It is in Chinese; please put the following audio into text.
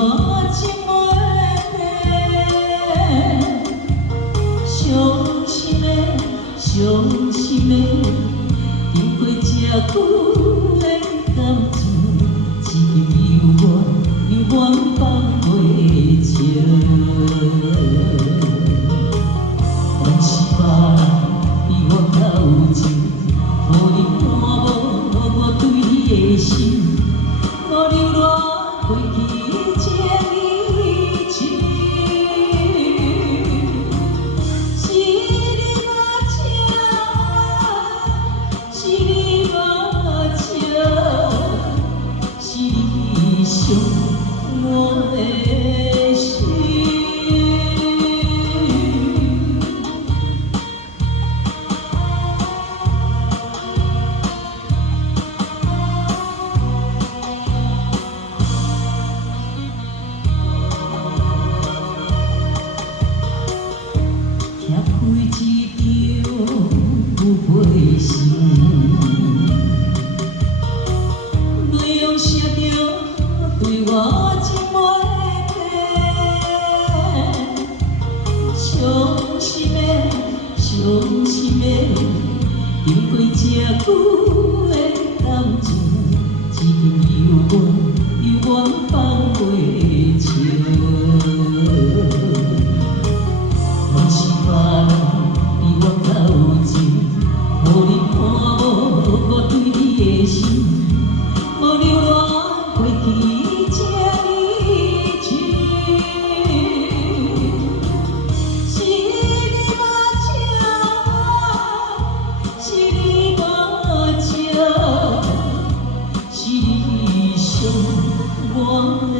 我情袂变，伤心的，伤心的，经过这久的感情，一日犹原放袂清。阮是别人比我较有情，无你看无我对你的心。 我流浪过去这一情，是你目睭，是你目睭，是你伤我的心。 拆开一张有悲心，内容写着对我情袂变，伤心的，伤心的，经过这久的感情，一日犹原放袂清。 阮是别人比我较有情，无你看无我对你的心，无流浪过去这一情，是你目睭，是你目睭，是你伤我。